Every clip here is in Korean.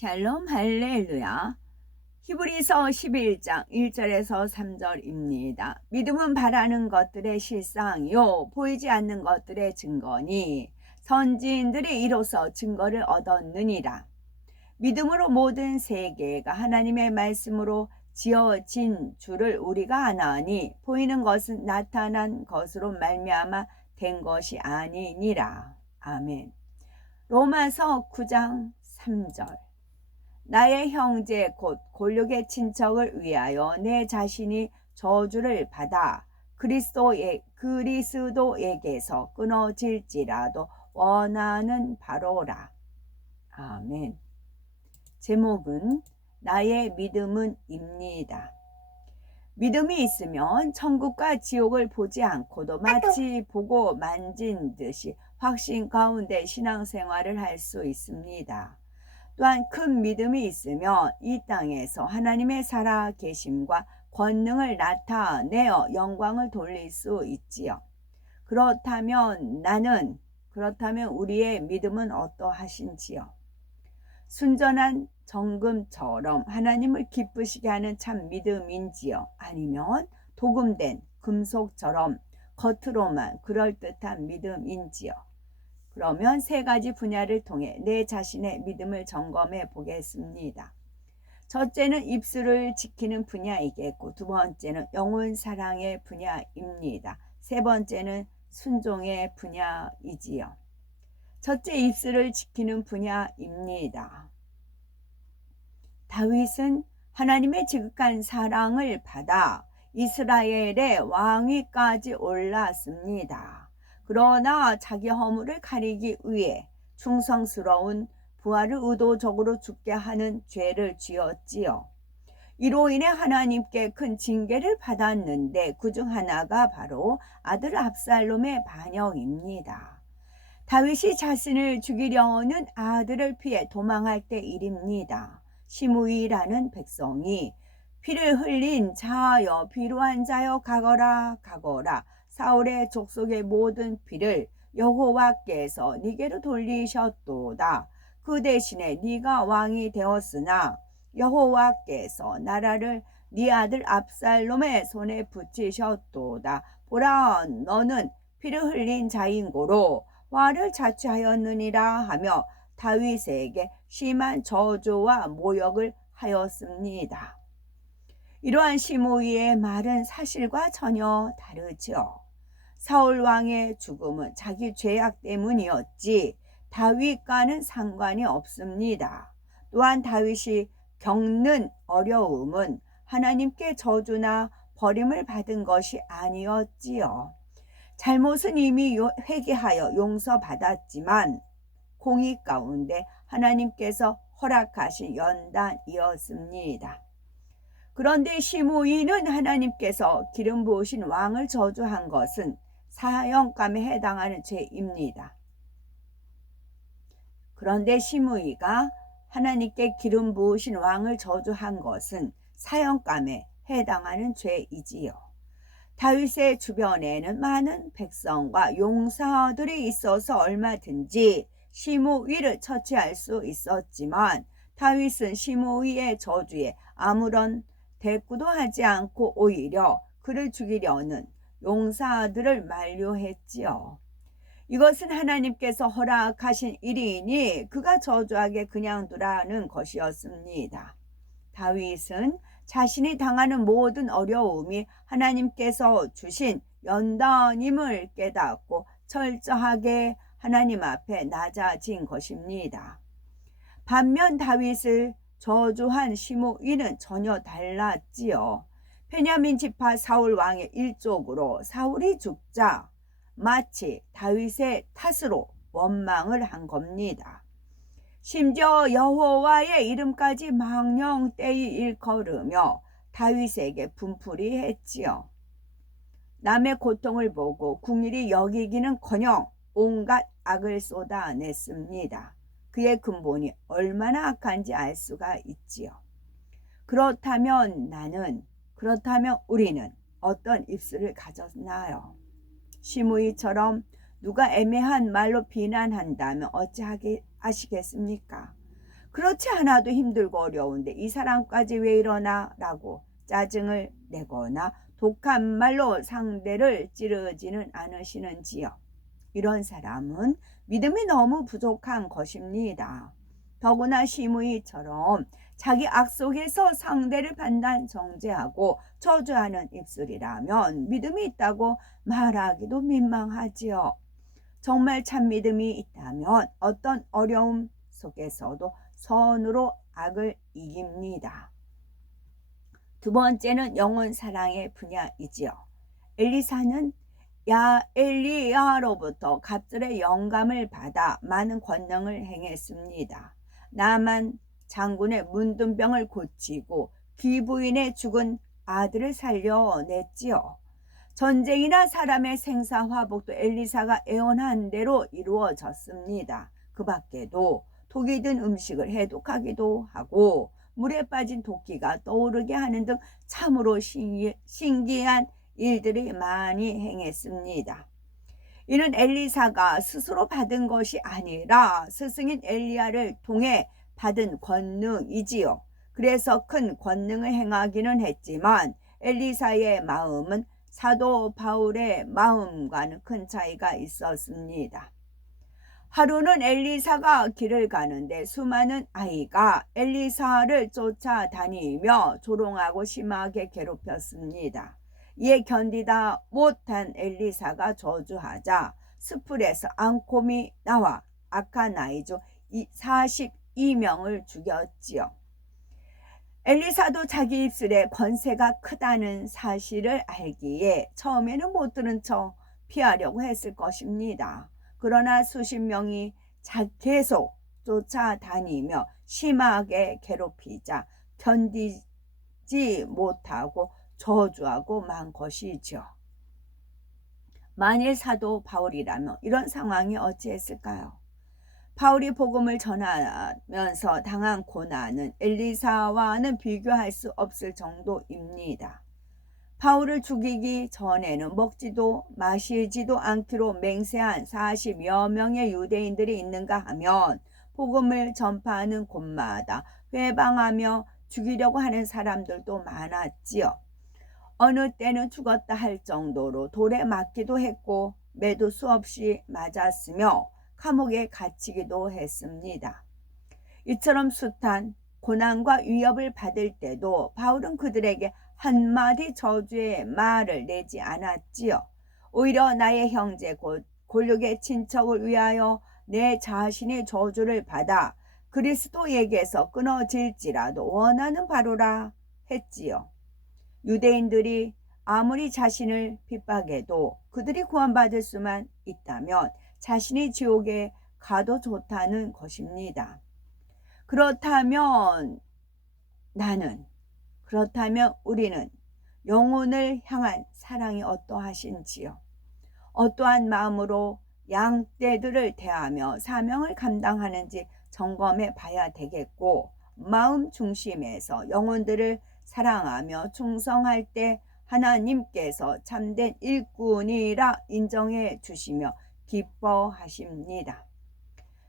샬롬 할렐루야. 히브리서 11장 1절에서 3절입니다. 믿음은 바라는 것들의 실상이요 보이지 않는 것들의 증거니 선지인들이 이로써 증거를 얻었느니라. 믿음으로 모든 세계가 하나님의 말씀으로 지어진 줄을 우리가 아나니 보이는 것은 나타난 것으로 말미암아 된 것이 아니니라. 아멘. 로마서 9장 3절. 나의 형제 곧 골육의 친척을 위하여 내 자신이 저주를 받아 그리스도에게서 끊어질지라도 원하는 바로라. 아멘. 제목은 나의 믿음은 입니다. 믿음이 있으면 천국과 지옥을 보지 않고도 마치 보고 만진 듯이 확신 가운데 신앙생활을 할 수 있습니다. 또한 큰 믿음이 있으면 이 땅에서 하나님의 살아계심과 권능을 나타내어 영광을 돌릴 수 있지요. 그렇다면 우리의 믿음은 어떠하신지요? 순전한 정금처럼 하나님을 기쁘시게 하는 참 믿음인지요? 아니면 도금된 금속처럼 겉으로만 그럴듯한 믿음인지요? 그러면 세 가지 분야를 통해 내 자신의 믿음을 점검해 보겠습니다. 첫째는 입술을 지키는 분야이겠고, 두 번째는 영혼 사랑의 분야입니다. 세 번째는 순종의 분야이지요. 첫째, 입술을 지키는 분야입니다. 다윗은 하나님의 지극한 사랑을 받아 이스라엘의 왕위까지 올랐습니다. 그러나 자기 허물을 가리기 위해 충성스러운 부하를 의도적으로 죽게 하는 죄를 지었지요. 이로 인해 하나님께 큰 징계를 받았는데 그중 하나가 바로 아들 압살롬의 반역입니다. 다윗이 자신을 죽이려는 아들을 피해 도망할 때 일입니다. 시므이라는 백성이 피를 흘린 자여 비루한 자여 가거라 사울의 족속의 모든 피를 여호와께서 네게로 돌리셨도다. 그 대신에 네가 왕이 되었으나 여호와께서 나라를 네 아들 압살롬의 손에 붙이셨도다. 보라, 너는 피를 흘린 자인고로 화를 자초하였느니라 하며 다윗에게 심한 저주와 모욕을 하였습니다. 이러한 시므이의 말은 사실과 전혀 다르죠. 사울 왕의 죽음은 자기 죄악 때문이었지 다윗과는 상관이 없습니다. 또한 다윗이 겪는 어려움은 하나님께 저주나 버림을 받은 것이 아니었지요. 잘못은 이미 회개하여 용서받았지만 공의 가운데 하나님께서 허락하신 연단이었습니다. 그런데 시므이는 하나님께서 기름 부으신 왕을 저주한 것은 사형감에 해당하는 죄입니다. 그런데 시므이가 하나님께 기름 부으신 왕을 저주한 것은 사형감에 해당하는 죄이지요. 다윗의 주변에는 많은 백성과 용사들이 있어서 얼마든지 시므이를 처치할 수 있었지만 다윗은 시므이의 저주에 아무런 대꾸도 하지 않고 오히려 그를 죽이려는 용사들을 만류했지요. 이것은 하나님께서 허락하신 일이니 그가 저주하게 그냥 두라는 것이었습니다. 다윗은 자신이 당하는 모든 어려움이 하나님께서 주신 연단임을 깨닫고 철저하게 하나님 앞에 낮아진 것입니다. 반면 다윗을 저주한 시므이는 전혀 달랐지요. 베냐민 지파 사울 왕의 일족으로 사울이 죽자 마치 다윗의 탓으로 원망을 한 겁니다. 심지어 여호와의 이름까지 망령되이 일컬으며 다윗에게 분풀이 했지요. 남의 고통을 보고 궁일이 여기기는커녕 온갖 악을 쏟아냈습니다. 그의 근본이 얼마나 악한지 알 수가 있지요. 그렇다면 우리는 어떤 입술을 가졌나요? 시므이처럼 누가 애매한 말로 비난한다면 어찌하시겠습니까? 그렇지 않아도 힘들고 어려운데 이 사람까지 왜 이러나 라고 짜증을 내거나 독한 말로 상대를 찌르지는 않으시는지요. 이런 사람은 믿음이 너무 부족한 것입니다. 더구나 시므이처럼 자기 악 속에서 상대를 판단 정죄하고 저주하는 입술이라면 믿음이 있다고 말하기도 민망하지요. 정말 참 믿음이 있다면 어떤 어려움 속에서도 선으로 악을 이깁니다. 두 번째는 영혼 사랑의 분야이지요. 엘리사는 엘리야로부터 갑절의 영감을 받아 많은 권능을 행했습니다. 나만 장군의 문둥병을 고치고 귀부인의 죽은 아들을 살려냈지요. 전쟁이나 사람의 생사화복도 엘리사가 애원한 대로 이루어졌습니다. 그 밖에도 독이 든 음식을 해독하기도 하고 물에 빠진 도끼가 떠오르게 하는 등 참으로 신기한 일들이 많이 행했습니다. 이는 엘리사가 스스로 받은 것이 아니라 스승인 엘리야를 통해 받은 권능이지요. 그래서 큰 권능을 행하기는 했지만 엘리사의 마음은 사도 바울의 마음과는 큰 차이가 있었습니다. 하루는 엘리사가 길을 가는데 수많은 아이가 엘리사를 쫓아다니며 조롱하고 심하게 괴롭혔습니다. 이에 견디다 못한 엘리사가 저주하자 숲풀에서 앙콤이 나와 악한 아이 중 42명을 죽였지요. 엘리사도 자기 입술에 권세가 크다는 사실을 알기에 처음에는 못 들은 척 피하려고 했을 것입니다. 그러나 수십 명이 계속 쫓아다니며 심하게 괴롭히자 견디지 못하고 저주하고 만 것이죠. 만일 사도 바울이라면 이런 상황이 어찌했을까요? 바울이 복음을 전하면서 당한 고난은 엘리사와는 비교할 수 없을 정도입니다. 바울을 죽이기 전에는 먹지도 마시지도 않기로 맹세한 40여 명의 유대인들이 있는가 하면 복음을 전파하는 곳마다 회방하며 죽이려고 하는 사람들도 많았지요. 어느 때는 죽었다 할 정도로 돌에 맞기도 했고 매도 수없이 맞았으며 감옥에 갇히기도 했습니다. 이처럼 숱한 고난과 위협을 받을 때도 바울은 그들에게 한마디 저주의 말을 내지 않았지요. 오히려 나의 형제 곧 골육의 친척을 위하여 내 자신의 저주를 받아 그리스도에게서 끊어질지라도 원하는 바로라 했지요. 유대인들이 아무리 자신을 핍박해도 그들이 구원받을 수만 있다면 자신이 지옥에 가도 좋다는 것입니다. 그렇다면 우리는 영혼을 향한 사랑이 어떠하신지요? 어떠한 마음으로 양떼들을 대하며 사명을 감당하는지 점검해 봐야 되겠고, 마음 중심에서 영혼들을 사랑하며 충성할 때 하나님께서 참된 일꾼이라 인정해 주시며 기뻐하십니다.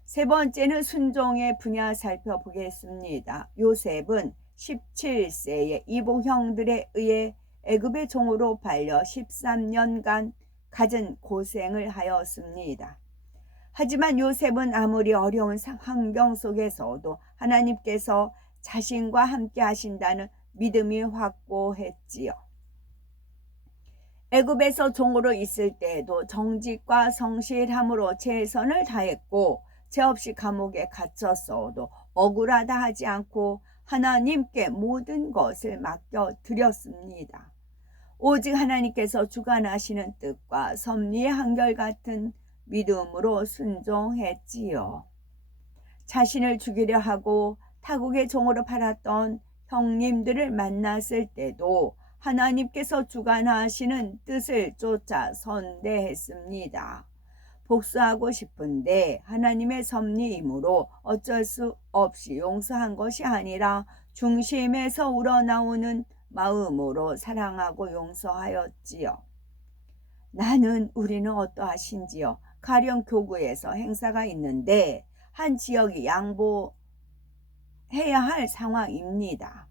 세 번째는 순종의 분야 살펴보겠습니다. 요셉은 17세의 이복 형들에 의해 애굽의 종으로 팔려 13년간 갖은 고생을 하였습니다. 하지만 요셉은 아무리 어려운 환경 속에서도 하나님께서 자신과 함께 하신다는 믿음이 확고했지요. 애굽에서 종으로 있을 때에도 정직과 성실함으로 최선을 다했고 죄 없이 감옥에 갇혔어도 억울하다 하지 않고 하나님께 모든 것을 맡겨드렸습니다. 오직 하나님께서 주관하시는 뜻과 섭리의 한결같은 믿음으로 순종했지요. 자신을 죽이려 하고 타국의 종으로 팔았던 형님들을 만났을 때도 하나님께서 주관하시는 뜻을 쫓아 선대했습니다. 복수하고 싶은데 하나님의 섭리이므로 어쩔 수 없이 용서한 것이 아니라 중심에서 우러나오는 마음으로 사랑하고 용서하였지요. 우리는 어떠하신지요? 가령 교구에서 행사가 있는데 한 지역이 해야 할 상황입니다.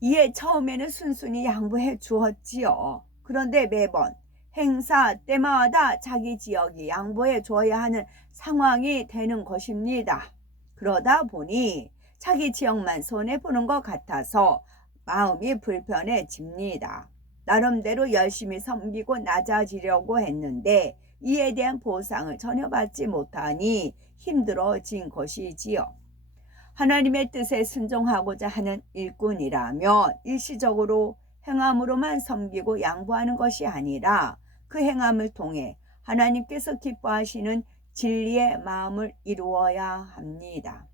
이에 처음에는 순순히 양보해 주었지요. 그런데 매번 행사 때마다 자기 지역이 양보해 줘야 하는 상황이 되는 것입니다. 그러다 보니 자기 지역만 손해보는 것 같아서 마음이 불편해집니다. 나름대로 열심히 섬기고 낮아지려고 했는데 이에 대한 보상을 전혀 받지 못하니 힘들어진 것이지요. 하나님의 뜻에 순종하고자 하는 일꾼이라면 일시적으로 행함으로만 섬기고 양보하는 것이 아니라 그 행함을 통해 하나님께서 기뻐하시는 진리의 마음을 이루어야 합니다.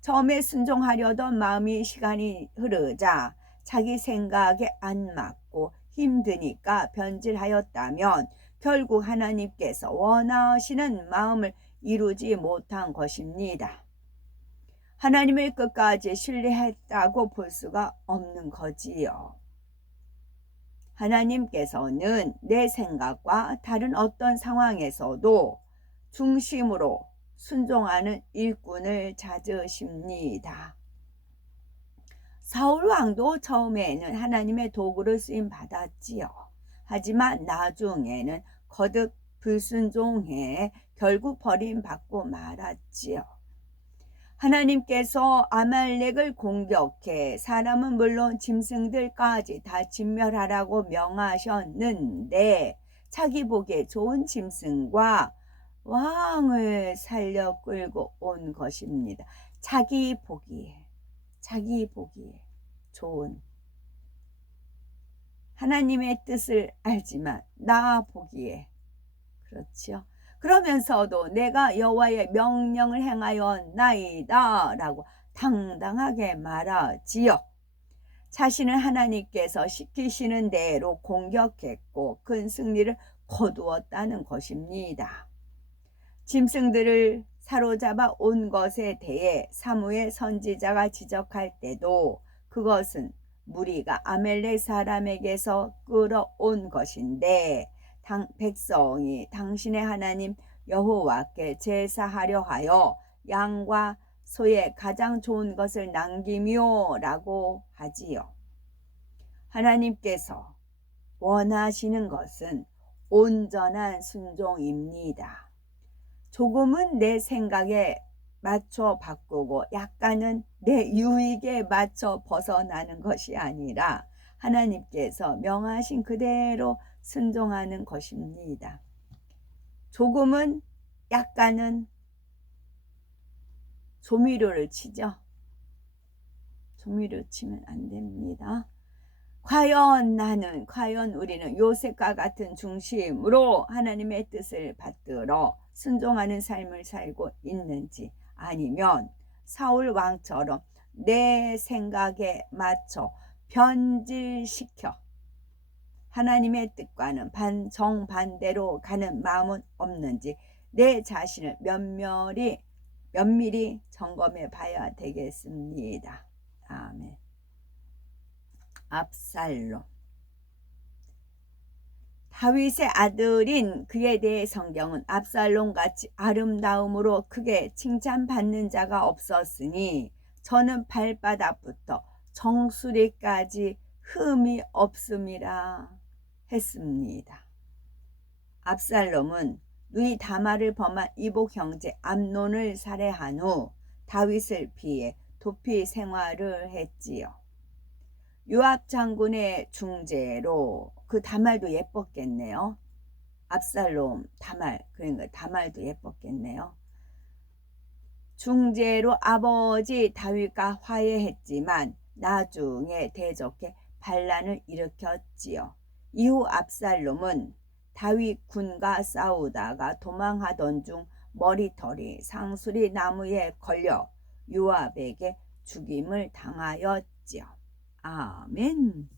처음에 순종하려던 마음이 시간이 흐르자 자기 생각에 안 맞고 힘드니까 변질하였다면 결국 하나님께서 원하시는 마음을 이루지 못한 것입니다. 하나님을 끝까지 신뢰했다고 볼 수가 없는 거지요. 하나님께서는 내 생각과 다른 어떤 상황에서도 중심으로 순종하는 일꾼을 찾으십니다. 사울 왕도 처음에는 하나님의 도구를 쓰임 받았지요. 하지만 나중에는 거듭 불순종해 결국 버림받고 말았지요. 하나님께서 아말렉을 공격해 사람은 물론 짐승들까지 다 진멸하라고 명하셨는데 자기 보기에 좋은 짐승과 왕을 살려 끌고 온 것입니다. 자기 보기에 좋은, 하나님의 뜻을 알지만 나 보기에, 그렇지요. 그러면서도 내가 여호와의 명령을 행하였나이다 라고 당당하게 말하지요. 자신은 하나님께서 시키시는 대로 공격했고 큰 승리를 거두었다는 것입니다. 짐승들을 사로잡아 온 것에 대해 사무엘 선지자가 지적할 때도 그것은 무리가 아멜렉 사람에게서 끌어온 것인데 백성이 당신의 하나님 여호와께 제사하려 하여 양과 소의 가장 좋은 것을 남기며 라고 하지요. 하나님께서 원하시는 것은 온전한 순종입니다. 조금은 내 생각에 맞춰 바꾸고 약간은 내 유익에 맞춰 벗어나는 것이 아니라 하나님께서 명하신 그대로 순종하는 것입니다. 조금은 약간은 조미료를 치죠. 조미료 치면 안 됩니다. 과연 우리는 요셉과 같은 중심으로 하나님의 뜻을 받들어 순종하는 삶을 살고 있는지, 아니면 사울 왕처럼 내 생각에 맞춰 변질시켜 하나님의 뜻과는 정반대로 가는 마음은 없는지 내 자신을 면밀히 점검해 봐야 되겠습니다. 아멘. 압살롬. 다윗의 아들인 그에 대해 성경은 압살롬같이 아름다움으로 크게 칭찬받는 자가 없었으니 저는 발바닥부터 정수리까지 흠이 없음이라 했습니다. 압살롬은 누이 다말을 범한 이복 형제 암논을 살해한 후 다윗을 피해 도피 생활을 했지요. 요압 장군의 중재로 그 다말도 예뻤겠네요. 압살롬, 그러니까 다말도 예뻤겠네요. 중재로 아버지 다윗과 화해했지만 나중에 대적해 반란을 일으켰지요. 이후 압살롬은 다윗 군과 싸우다가 도망하던 중 머리털이 상수리 나무에 걸려 요압에게 죽임을 당하였지요. 아멘.